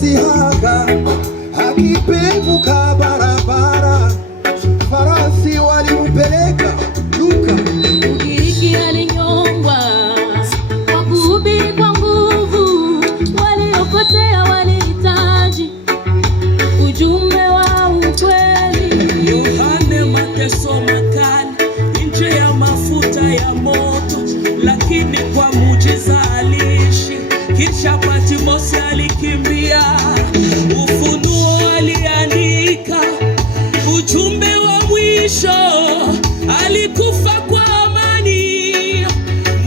Zihaka akipevuka barabara, farasi walimpeleka Luka. Ugiriki alinyongwa kwa kuhubiri kwa nguvu, waliopotea walihitaji ujumbe wa ukweli. Yohane mateso makali nje ya mafuta ya moto, lakini kwa muujiza aliishi. Kisha Patimosi alikimbia, Ufunuo aliandika ujumbe wa mwisho. Alikufa kwa amani,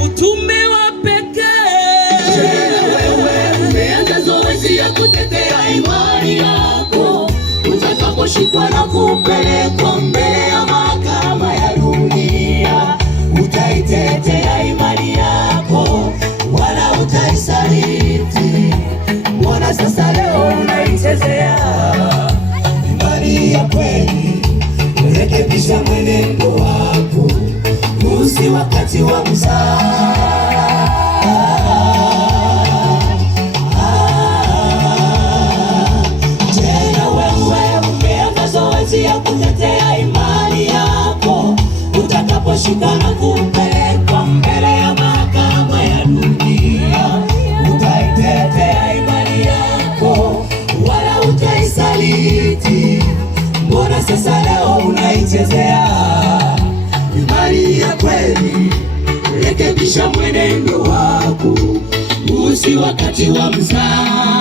mtume wa pekee. Wewe umeanza zoezi ya kutetea imani yako, utakaposhikwa na kupelekwa mbele ya mahakama ya dunia, utaitetea imani yako wala utaisaliti. Mbona sasa leo unaichezea Imani ya kweli, rekebisha mwenendo wako, usi wakati wa mzaa. Tena wewe umeanza zoezi ya kutetea imani yako, utakaposhika na kupelekwa mbele ya mahakama ya dunia, utaitetea imani yako wala utaisaliti. Mbona sasa leo unaichezea imani ya kweli, rekebisha mwenendo wako, usi wakati wa mzaa.